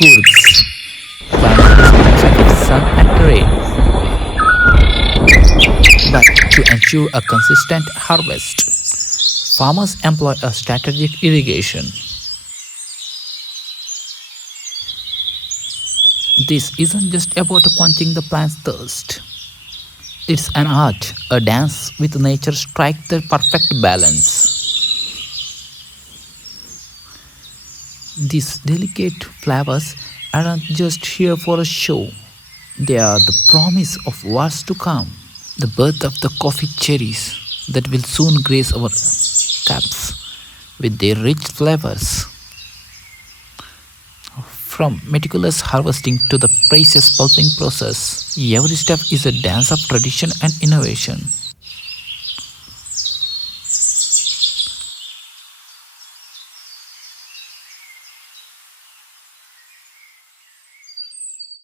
Coorgs, plantations of sun and rain. But to ensure a consistent harvest, farmers employ a strategic irrigation. This isn't just about quenching the plant's thirst. It's an art, a dance with nature strike the perfect balance. These delicate flowers aren't just here for a show. They are the promise of what's to come, the birth of the coffee cherries that will soon grace our cups with their rich flavors. From meticulous harvesting to the precious pulping process, every step is a dance of tradition and innovation.